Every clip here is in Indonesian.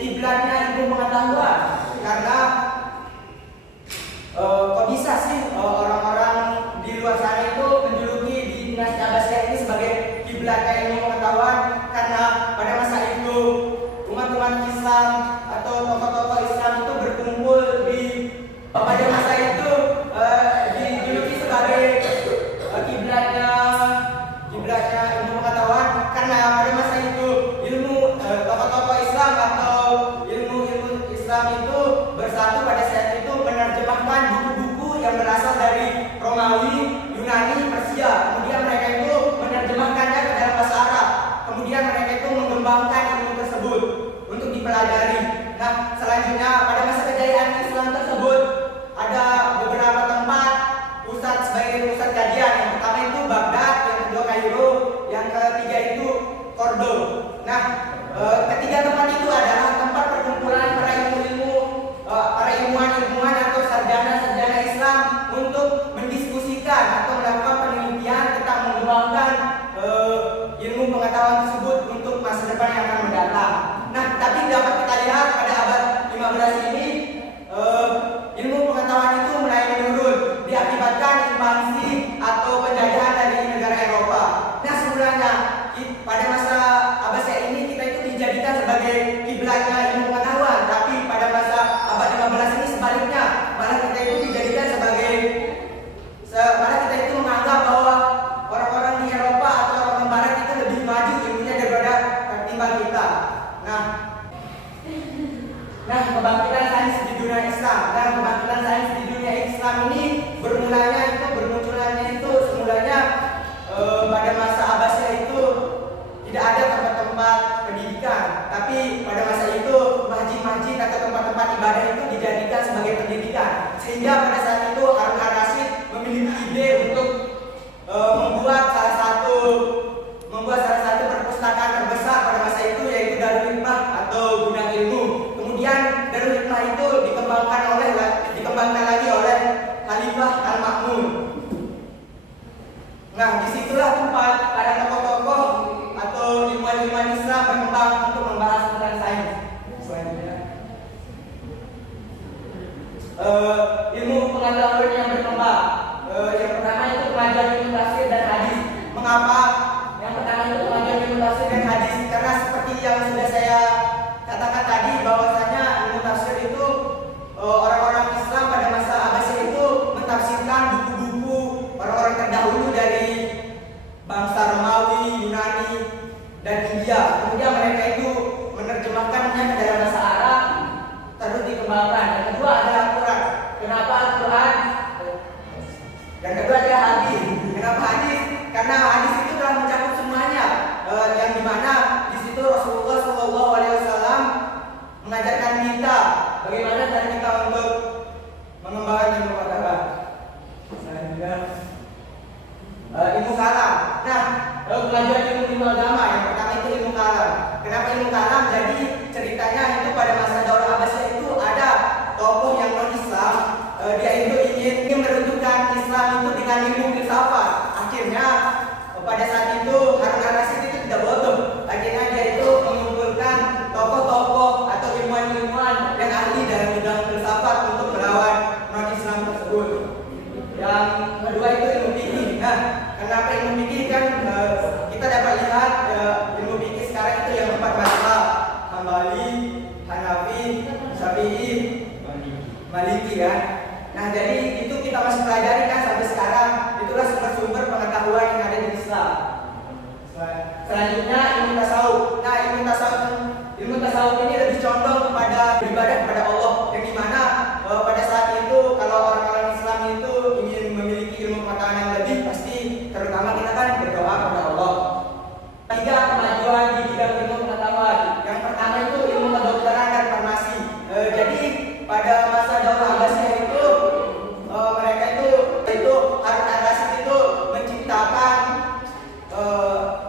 kiblatnya ilmu pengetahuan. Karena kok bisa sih orang-orang di luar sana itu menjuluki di dinasti Abbasiyah ini sebagai kiblatnya ilmu pengetahuan? Karena pada masa itu umat-umat Islam atau tokoh-tokoh Islam itu berkumpul di pada masa itu dijuluki sebagai kiblatnya ilmu pengetahuan, karena pada masa itu ilmu tokoh-tokoh Islam atau ilmu Islam itu bersatu pada saat itu menerjemahkan buku-buku yang berasal dari Romawi, Yunani, Persia. Kemudian mereka itu menerjemahkannya ke dalam bahasa Arab. Kemudian mereka itu mengembangkan ilmu tersebut untuk dipelajari. Nah, selanjutnya pada masa kejayaan Islam tersebut ada beberapa tempat sebagai pusat kajian. Yang pertama itu Baghdad, yang kedua Kairo, yang ketiga itu Kordo. Nah, ketiga tempat itu adalah tempat perkumpulan para ilmuwan atau sarjana-sarjana Islam untuk mendiskusikan atau melakukan penelitian tentang mengembangkan ilmu pengetahuan tersebut untuk masa depan yang akan mendatang. Nah, tapi dapat kita lihat pada abad 15 ini ilmu pengetahuan itu mulai menurun diakibatkan invasi atau penjajahan dari negara Eropa. Nah, sebenarnya pada masa Abbasiyah ini kita itu dijadikan sebagai kiblatnya ilmu pengetahuan, tapi pada masa abad 15 ini sebaliknya, malah kita itu dijadikan malah kita itu menganggap bahwa orang-orang di Eropa atau orang Barat itu lebih maju ilmunya daripada ketimbang kita. Nah, kebangkitan sains di dunia Islam dan kebangkitan sains di dunia Islam ini bermunculannya itu semulanya pada masa Abbasiyah itu tidak ada tempat-tempat pendidikan, tapi pada masa itu masjid-masjid atau tempat-tempat ibadah itu dijadikan sebagai pendidikan. Sehingga pada saat itu Harun ar-Rasyid memiliki ide untuk membuat salah satu perpustakaan terbesar pada masa itu, yaitu Darul Hikmah atau Gudang Ilmu. Kemudian Darul Hikmah itu dikembangkan lagi oleh Khalifah Al-Ma'mun. Nah, disitulah tempat para tokoh-tokoh atau ilmuwan Islam berkembang untuk membahas tentang sains. Selanjutnya, ilmu pengetahuan yang berkembang. Yang pertama itu pelajaran ilmu tafsir dan hadis. Mengapa? Yang pertama itu pelajaran ilmu tafsir dan hadis, karena seperti yang sudah saya katakan tadi, bahwasanya ilmu tafsir itu orang-orang Islam pada masa Abbasiyah itu mentafsirkan buku-buku orang-orang terdahulu dari bangsa Romawi, Yunani, dan India. Kemudian mereka itu menerjemahkannya ke dalam bahasa Arab, terus dikembangkan. Yang kedua adalah Al-Quran. Kenapa Al-Quran? Yang kedua adalah hadis. Kenapa hadis? Karena hadis itu telah mencakup semuanya, yang dimana di situ Rasulullah SAW mengajarkan kita bagaimana cara kita untuk mengembangkan ilmu pengetahuan. Selanjutnya, ilmu kalam. Nah, pelajaran ilmu agama yang pertama itu ilmu kalam. Kenapa ilmu kalam? Jadi ceritanya itu pada masa Daulah Abbasiyah itu ada tokoh yang non-Islam, dia itu ingin meruntuhkan Islam itu dengan ilmu filsafat. Akhirnya pada saat itu Harun ar-Rasyid itu tidak bodoh. Akhirnya dia itu mengumpulkan tokoh-tokoh atau ilmuwan-ilmuwan yang ahli dalam bidang filsafat untuk melawan non-Islam tersebut. Yang kedua itu ilmu fikih. Nah, kenapa ilmu fikih? Kan kita dapat lihat ilmu fikih sekarang itu yang 4 mazhab: Hambali, Hanafi, Syafi'i, Maliki kan. Nah, jadi itu kita masih pelajari kan sampai sekarang. Itulah sumber-sumber pengetahuan yang ada di Islam. Selanjutnya ilmu tasawuf. Nah, ilmu tasawuf ini lebih condong kepada beribadah kepada Allah, yang dimana pada saat itu kalau orang-orang Islam itu ingin memiliki ilmu pengetahuan yang lebih, pasti terutama kita kan berdoa kepada Allah. Tiga kemajuan di bidang ilmu pengetahuan. Yang pertama itu ilmu kedokteran dan farmasi. Jadi pada masa Daulah Abbasiyah itu mereka itu Harun ar-Rasyid itu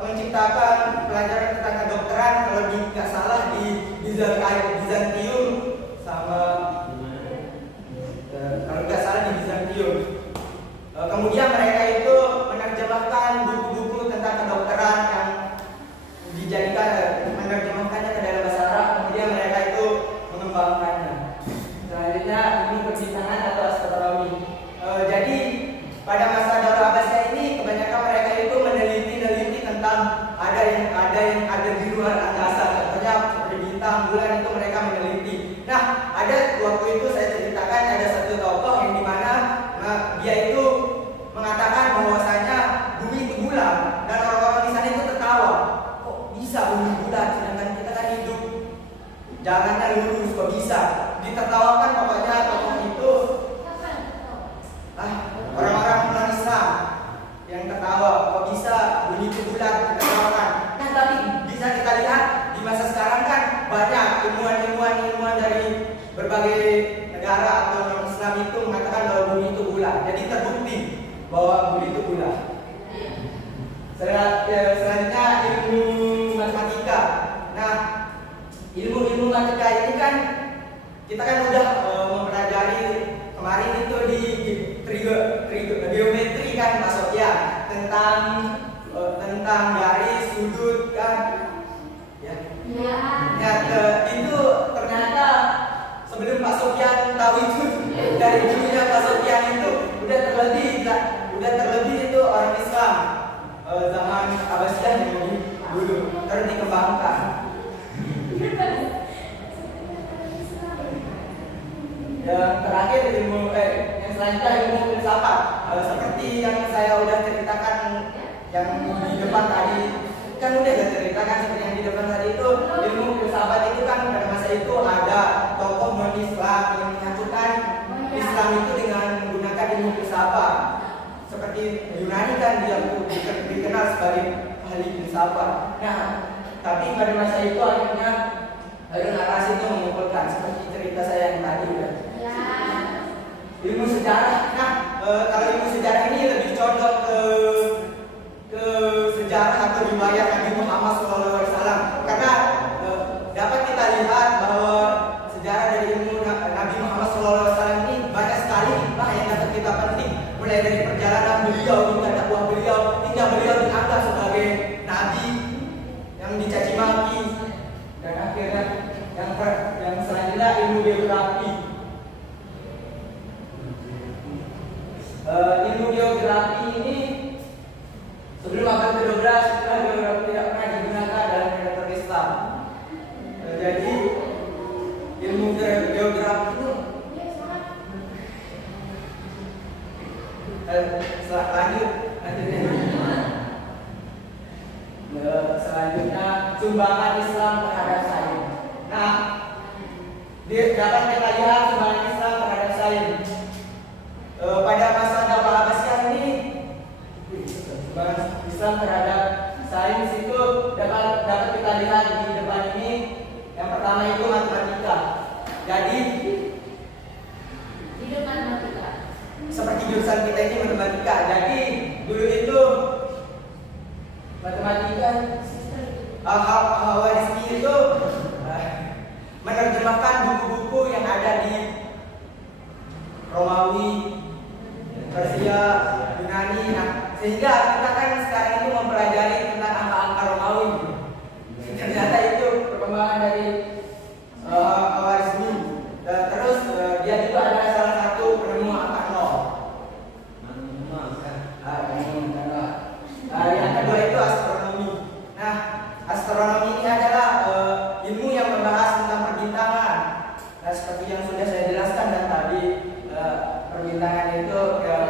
menciptakan pelajaran tentang kedokteran, kalau tidak salah di Bizantium sama kalau tidak salah di Bizantium. Kemudian mereka itu menerjemahkan buku-buku tentang kedokteran yang menerjemahkannya ke dalam bahasa Arab. Kemudian mereka bintang, bulan itu mereka meneliti. Nah, ada waktu itu saya ceritakan ada satu tokoh yang dimana dia itu mengatakan bahwasanya bumi itu bulat, dan orang-orang di sana itu tertawa. Kok bisa bumi bulat sedangkan kita kan hidup jalannya lurus, kok bisa? Ditertawakan pokoknya tokoh itu. Orang-orang non-Islam yang tertawa, kok bisa bumi itu bulat, ditertawakan. Nah, tapi bisa kita lihat di masa sekarang kan banyak ilmuwan dari berbagai negara atau non-Islam itu mengatakan bahwa bumi itu bulat. Jadi terbukti bahwa bumi itu bulat. Selanjutnya ilmu matematika. Nah, ilmu matematika ini kan kita kan udah mempelajari kemarin itu di geometri kan Pak Sofyan, tentang garis, sudut kan. Itu ternyata sebelum Pak Sofyan tahu itu, dari dulunya Pak Sofyan itu udah terlebih itu orang Islam zaman Abbasiyah dulu terus dikembangkan. Yang terakhir yang selanjutnya ilmu filsafat. Seperti yang saya udah ceritakan yang di depan tadi, kan udah saya ceritakan seperti yang di depan tadi itu, ilmu filsafat itu kan pada masa itu ada tokoh non-Islam yang menyatukan Islam itu dengan menggunakan ilmu filsafat. Seperti Yunani kan dia dikenal sebagai ahli filsafat. Nah, tapi pada masa itu akhirnya narasi itu mengumpulkan seperti cerita saya yang tadi udah. Ilmu sejarah. Nah, kalau ilmu sejarah ini lebih condong ke sejarah atau riwayat Nabi Muhammad SAW, karena dapat kita lihat bahwa sejarah dari ilmu Nabi Muhammad SAW ini banyak sekali yang dapat kita petik, mulai dari perjalanan beliau hingga dakwah beliau, hingga beliau dianggap sebagai nabi yang dicaci maki, dan akhirnya yang selanjutnya ilmu geografi. Ilmu geografi ini sebelum abad ke-12 istilah geografi tidak pernah digunakan dalam literatur Islam. Jadi ilmu geografi itu selanjutnya sumbangan Islam terhadap sains. Nah, dapat kita lihat sumbangan Islam terhadap sains. Pada masa dakwah Abbasiyah ini, sumbangan Islam terhadap sains itu dapat kita lihat di depan ini. Yang pertama itu matematika. Jadi matematika. Seperti jurusan kita ini matematika. Jadi dulu itu matematika Al-Khawarizmi itu menerjemahkan buku-buku yang ada di Romawi, Persia, Yunani. Nah, sehingga kita kan sekarang itu mempelajari tentang angka-angka Romawi. Ternyata itu perkembangan dari Al-Khawarizmi. Terus dia juga adalah salah satu penemu angka nol. Yang kedua itu astronomi. Nah, astronomi ini adalah ilmu yang membahas tentang perbintangan. Nah, seperti yang sudah saya jelaskan dan tadi, perbintangan itu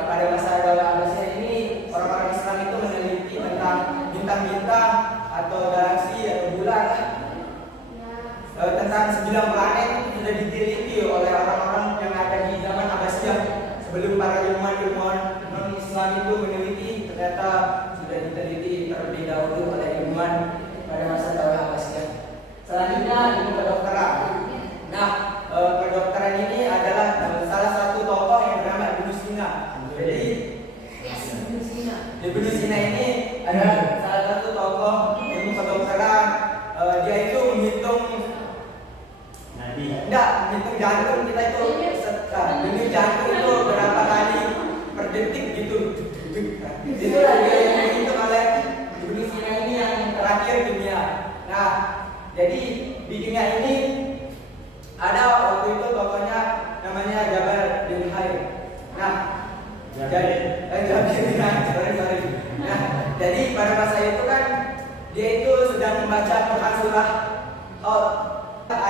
pada masa dakwah Abbasiyah ini orang-orang Islam itu meneliti tentang bintang-bintang atau galaksi atau bulan. Tentang 9 planet itu sudah diteliti oleh orang-orang yang ada di zaman Abbasiyah. Sebelum para ilmuwan non-Islam itu meneliti, ternyata sudah diteliti terlebih dahulu oleh ilmuwan pada masa dakwah Abbasiyah. Selanjutnya ilmu kedokteran. Nah, kedokteran ini adalah salah satu tokoh yang bernama Ibnu Sina. Jadi Ibnu Sina ini adalah salah satu tokoh ilmu kedokteran. Dia itu menghitung jantung kita itu, denyut jantung itu berapa kali per detik gitu. Itulah dia yang dihitung oleh Ibnu Sina ini yang terakhir dunia. Nah, jadi di dunia ini ada waktu itu tokohnya namanya Jabal bin Hayy. Nah, jadi pada masa itu kan dia itu sedang membaca Quran surah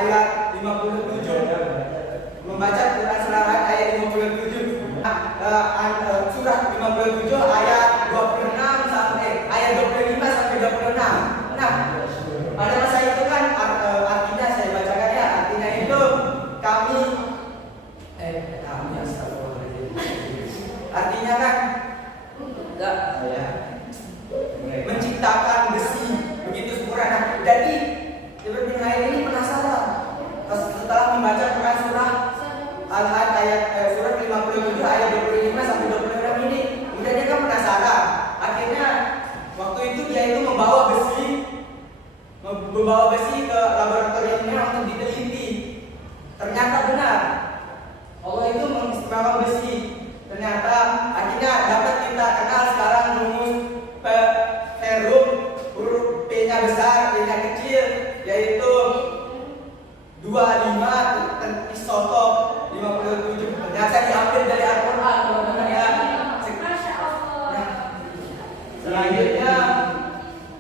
ayat 57. Membaca Quran surah Ra'd ayat 57. Surah 57 ayat 26 sampai ayat 25 sampai 26. Nah, pada masa itu kan artinya saya bacakan ya. Artinya itu kami artinya kan enggak saya menciptakan besi begitu sempurna. Nah, jadi Jibril bin Hayyan ini penasaran setelah membaca Quran surah Al-Had ayat surah 57 ayat 25 sampai 26 ini. Kemudian dia kan penasaran. Akhirnya waktu itu dia itu membawa besi ke laboratoriumnya untuk diteliti. Ternyata benar Allah itu mengistimewakan besi. Ternyata akhirnya dapat kita kenal sekarang rumus Ferrum, huruf P-nya besar, P-nya kecil, yaitu 25 isotop 57. Ternyata diambil dari Al-Quran, teman-teman ya. Selanjutnya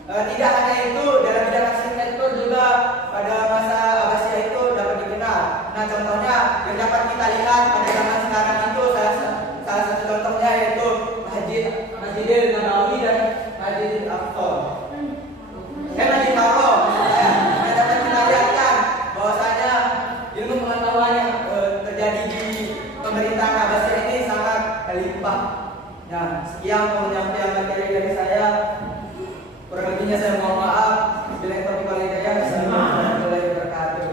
tidak hanya itu, dalam bidang arsitektur juga pada masa Abbasiyah itu dapat dikenal. Nah, contohnya yang dapat kita lihat pada zaman sekarang itu salah satu contohnya yaitu Masjidil Nabawi dan Masjidil Aqsa. Masjid Haram. Yang dapat kita lihatkan bahwasanya ilmu pengetahuan yang terjadi di pemerintahan Abbasiyah ini sangat melimpah. Nah, sekian penyampaian materi dari saya. Kurang lebihnya saya mohon maaf. Bila topik walidayah, assalamualaikum warahmatullahi wabarakatuh.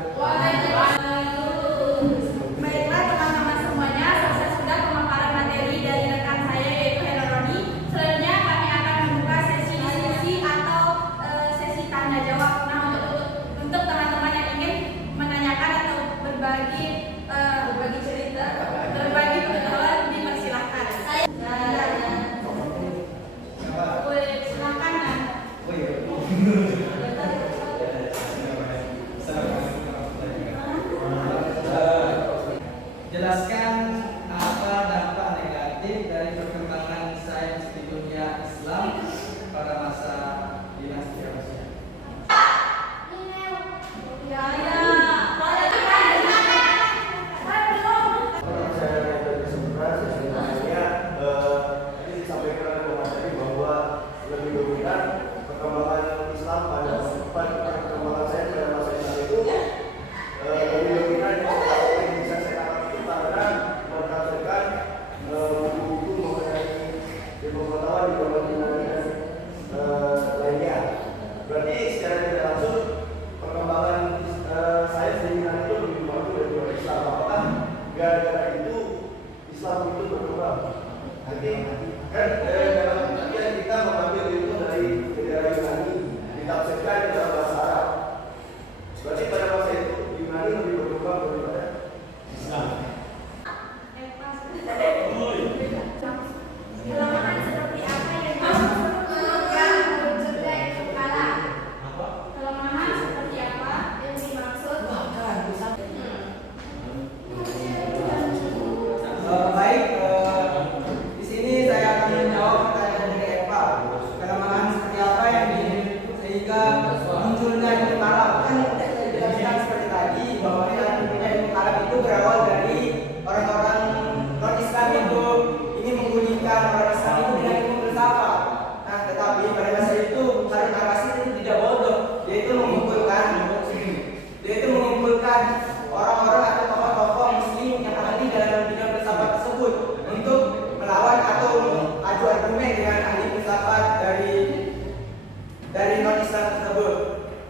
Baiklah teman-teman semuanya, selesai sudah pemaparan materi dari rekan saya yaitu Hera Roni. Selanjutnya kami akan membuka sesi diskusi atau sesi tanya jawab. Nah, untuk teman-teman yang ingin menanyakan atau berbagi cerita, berbagi pengetahuan, dipersilahkan. Silakan. Jelaskan apa dampak negatif dari perkembangan sains di dunia Islam pada masa dinasti Abbasiyah. Orang-orang atau tokoh-tokoh muslim yang ahli dalam bidang filsafat tersebut untuk melawan atau adu argumen dengan ahli filsafat dari non-Islam tersebut.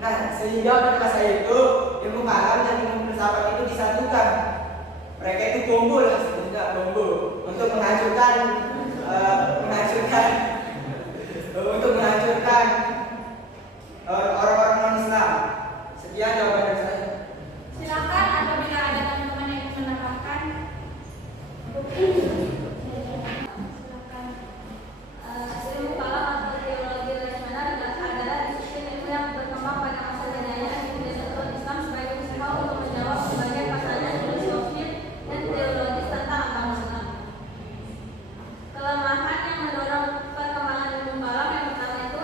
Nah, sehingga pada masa itu ilmu kalam dan ilmu filsafat itu disatukan. Mereka itu kumpul untuk menghancurkan orang-orang non-Islam. Sekian jawaban dari saya. Silakan apabila ada teman-teman yang ingin menambahkan. Silakan. Ilmu kalam atau teologi rasional adalah disiplin ilmu yang berkembang pada masa jahiliyah yang dibentuk Islam sebagai usaha untuk menjawab berbagai pertanyaan filosofis dan teologis tentang agama Islam. Kelemahan yang mendorong perkembangan ilmu kalam yang pertama itu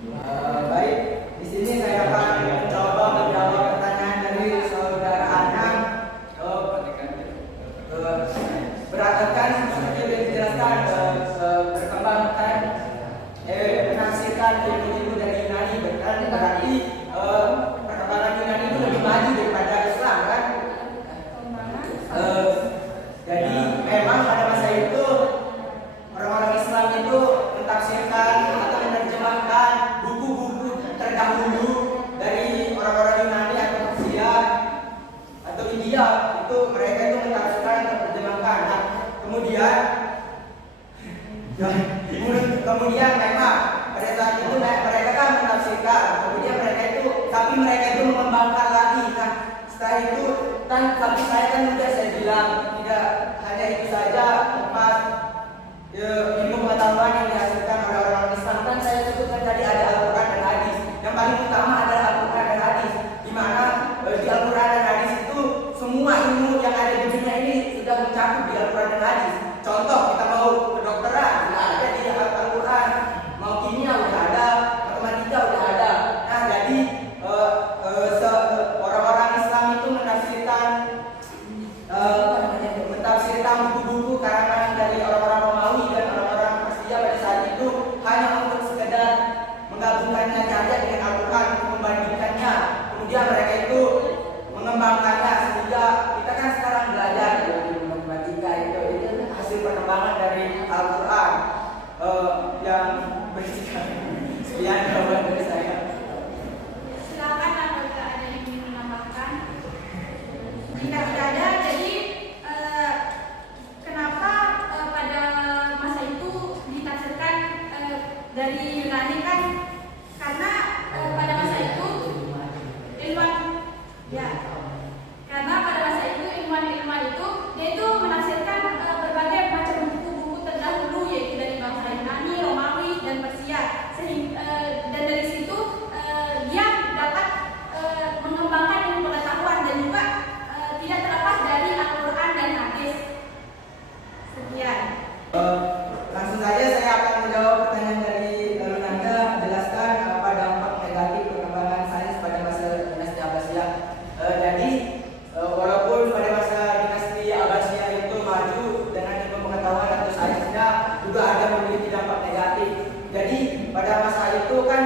Baik, di sini saya akan mencoba menjawab pertanyaan dari saudara Anang. Beratakan seperti yang dijelaskan, berkembangkan, menafsirkan ilmu-ilmu dari Yunani, berarti perkembangan Yunani itu lebih maju daripada Islam, kan? Jadi memang pada masa itu orang-orang Islam itu mentafsirkan atau menerjemahkan buku-buku terdahulu dari orang-orang Yunani atau Persia atau India. Itu mereka itu mentafsirkan atau menerjemahkan. Nah, kemudian memang pada saat itu mereka kan mentafsirkan, kemudian mereka itu mengembangkan lagi. Nah, setelah itu tapi saya kan sudah saya bilang tidak hanya itu saja tempat ilmu pengetahuan yang dihasilkan oleh orang Islam. Kan saya sebutkan tadi ada Al-Quran dan hadis. Yang paling utama adalah Al-Quran dan hadis, di mana di Al-Quran dan hadis itu semua ilmu yang ada di dunia ini sudah mencakup di Al-Quran dan hadis. Contoh, kita mau kedokteran sudah ada di Al-Quran, mau kimia sudah ada, matematika sudah ada. Nah, jadi orang-orang Islam itu mentafsirkan buku-buku karangan dari orang-orang Romawi dan orang-orang Persia pada saat itu hanya untuk sekedar menggabungkannya saja dengan Al-Quran, membandingkannya. Kemudian mereka itu mengembangkannya sehingga kita kan sekarang belajar di matematika itu hasil perkembangan dari Al-Quran yang berisikan. Sekian jawaban dari saya. Silakan apabila ada yang ingin menambahkan. Jika tidak ada, jadi kenapa pada masa itu ditafsirkan dari Yunani kan? Karena pada masa itu ilmuwan itu dia itu menafsirkan berbagai macam buku-buku terdahulu yaitu dari bangsa Yunani, Romawi dan Persia. Dan dari situ dia dapat mengembangkan ilmu pengetahuan dan juga tidak terlepas dari Al-Quran dan hadis. Sekian. Langsung saja saya akan menjawab pertanyaan dari Lunanda. Jelaskan apa dampak negatif perkembangan sains pada masa dinasti Abbasiyah. Jadi walaupun pada masa dinasti Abbasiyah itu maju dengan ilmu pengetahuan atau sainsnya, juga ada memiliki dampak negatif. Jadi pada masa itu kan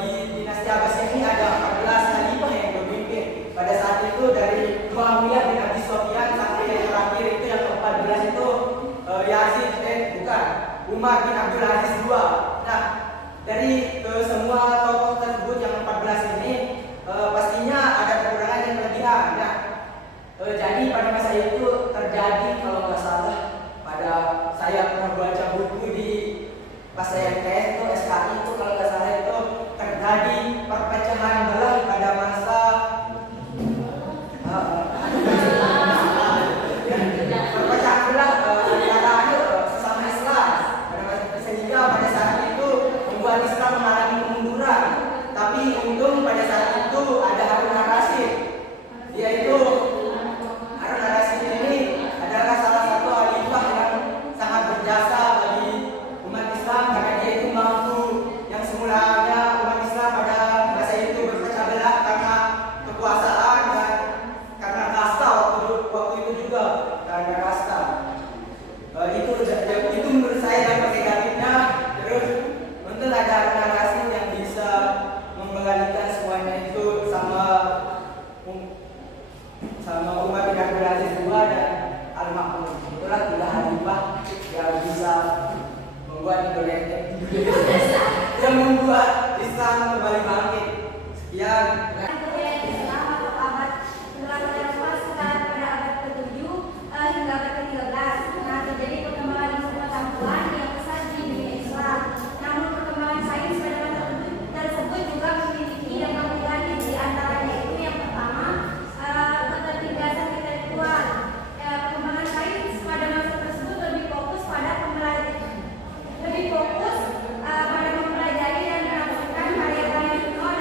di dinasti Abbasiyah ini ada 14 khalifah yang berpimpin. Pada saat itu dari Muawiyah bin Abi Sufyan sampai yang terakhir itu yang ke-14 itu Umar bin Abdul Aziz II. Nah, dari semua tokoh tersebut yang 14 ini pastinya ada kekurangan dan kelebihan. Nah, jadi pada masa itu terjadi, kalau nggak salah, pada saya pernah baca buku di pas saya MTS itu SKI itu, kalau nggak salah itu terjadi perpecahan belah pada masa perpecahan belah antara sesama Islam pada masa itu, sehingga pada saat itu membuat Islam mengalami kemunduran. Tapi untung pada saat itu ada Harun al-Rasyid. Dia itu Harun al-Rasyid ini adalah salah satu khalifah yang sangat berjasa bagi umat Islam, karena dia itu mampu yang semulanya umat Islam pada masa itu berpecah belah karena kekuasaan dan karena kasta waktu itu juga karena kasta. Itu menurut saya dampak negatifnya. Terus untuk ada Harun al-Rasyid yang bisa mengembalikan semuanya itu sama Umar bin Abdul Aziz II dan Al-Makmun. Itulah tiga khalifah yang bisa membuat Indonesia yang membuat Islam kembali bangkit. Sekian. Islam atau abad setelah Eropa sekitar pada abad ke-7 hingga abad ke-13. Nah, terjadi perkembangan ilmu pengetahuan yang besar di dunia Islam. Namun perkembangan sains pada masa tersebut juga memiliki dampak negatif. Di antaranya itu yang pertama, ketertinggalan intelektual. Perkembangan sains pada masa tersebut lebih fokus pada mempelajari dan menafsirkan karya-karya kuno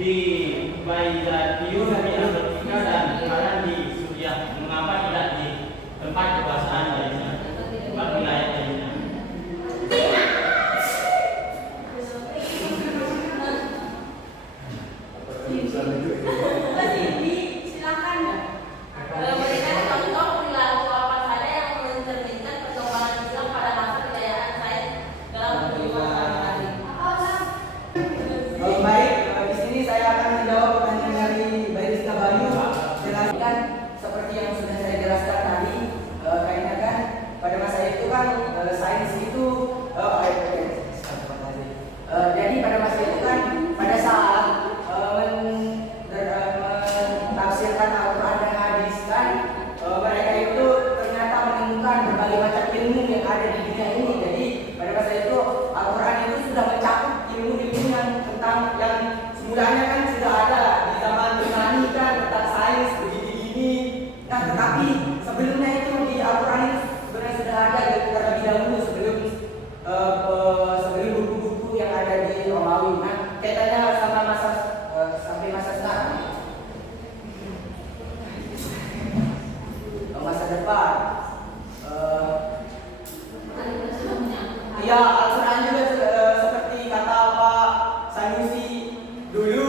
di Baizatium di Antartika dan sekarang di Suriah. Mengapa tidak di tempat kekuasaan lainnya, tempat wilayah lainnya? Silakan. Memberikan contoh perilaku apa saja yang mencerminkan perkembangan Islam pada masa kejayaan Said dalam kehidupan sehari-hari. Baik, di sini saya akan menjawab pertanyaan dari Bairista Bayu. Jelaskan seperti yang sudah saya jelaskan tadi, kayaknya kan pada masa itu kan sains itu jadi pada masa itu kan pada saat mentafsirkan Al-Quran dan hadis kan mereka itu ternyata menemukan berbagai macam ilmu yang ada di dunia ini. Jadi pada masa itu Al-Quran itu sudah mencakup ilmu-ilmu yang tentang yang semulanya kan sudah ada di zaman Yunani kan tentang sains begini-begini. Nah tetapi sebelumnya itu di Al-Quran itu sebenarnya sudah ada terlebih dahulu sebelum buku-buku yang ada di Romawi. Nah kaitannya sama masa sampai masa sekarang, masa depan. Ya Al-Quran juga seperti kata Pak Sanusi dulu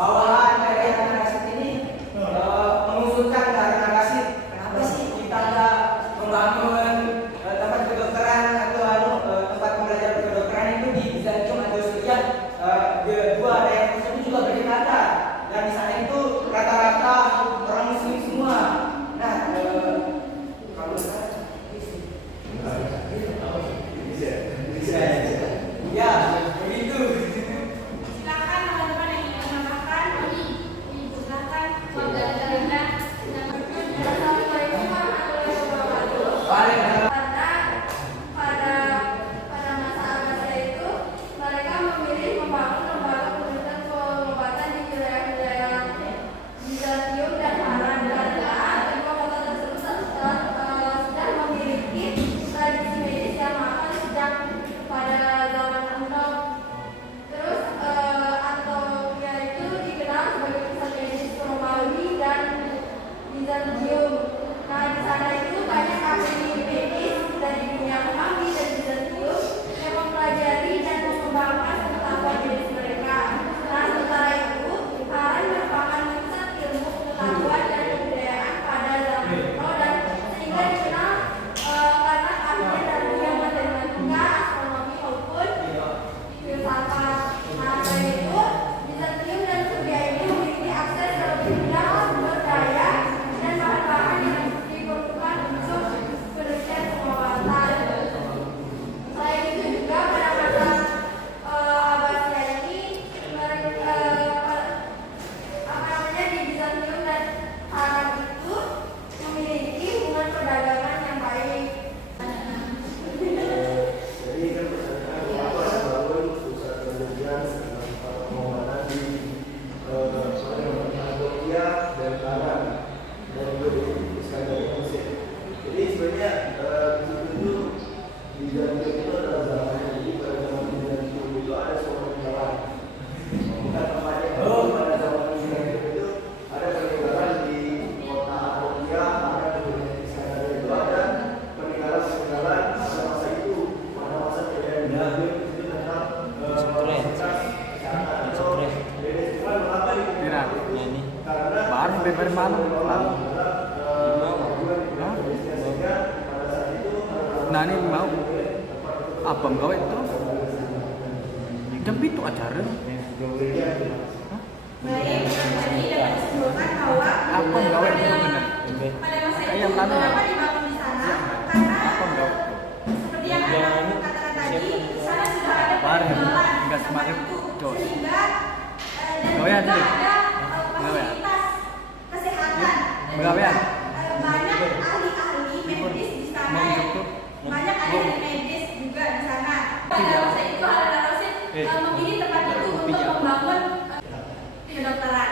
bawahan dari Harun Ar-Rasyid ini mengusulkan ke Harun Ar-Rasyid, kenapa sih kita nggak membangun tempat kedokteran atau tempat pembelajaran kedokteran itu di Bizantium atau Suriah? Dua daerah tersebut juga berdekatan dan di sana itu rata-rata orang Muslim semua. Nah, kalau ya begitu. Silakan teman-teman yang ingin menambahkan. Silakan. Assalamualaikum warahmatullahi wabarakatuh. Pada masa Abbasiyah itu mereka memilih membangun lembaga penelitian pengobatan di wilayah-wilayah Bizantium dan Haran karena kedua kota tersebut sudah memiliki tradisi medis yang mapan sejak pada zaman kuno. Terus Antonia itu dikenal sebagai pusat medis Romawi dan Bizantium. Nah, di sana itu banyak ahli medis dari dunia Romawi dan Bizantium yang mempelajari dan mengembangkan pengetahuan medis mereka. Nah, sementara itu, Haran merupakan pusat ilmu pengetahuan dan kebudayaan pada zaman kuno dan sehingga dikenal karena ahlinya dalam bidang matematika, astronomi maupun filsafat. Nah, selain itu, Bizantium dan Suriah ini memiliki akses ke bidang sumber daya dan bahan-bahan yang diperlukan untuk penelitian pengobatan. Selain itu juga pada masa Abbasiyah ini di Bizantium dan Haran itu memiliki hubungan perdagangan yang baik. Jadi kan apa bangun pusat penelitian pengobatan di Antonia dan Haran dan juga di Iskandariya Mesir. Jadi sebenarnya itu di Bizantium itu adalah zamannya. Jadi pada zaman Bizantium itu ada sebuah peninggalan. Bukan tempatnya. Pada zaman Bizantium itu ada peninggalan di kota Antonia, ada di Iskandariya itu ada peninggalan pada masa itu, pada masa kejadian Bizantium itu tentang fasilitas kesehatan atau medis. Cuman mengapa itu? Karena Baru beber malam. Nah ini mau apa gawe terus? Jam itu acara. Baik, tadi dapat disimpulkan bahwa Apa gawe itu benar? pada masa itu Ayam lalu. kenapa dibangun di sana? Karena Apa gawe? seperti yang Anda katakan tadi, di sana sudah ada Baru, peninggalan hingga zaman semakin itu, jos. sehingga dan Gawean juga dulu. ada Gawean. fasilitas kesehatan dan Gawean. juga banyak ahli-ahli medis di sana Mau yang untuk? banyak ahli medis juga di sana. Pada masa itu Harun Ar-Rasyid memilih tempat itu untuk membangun kedokteran.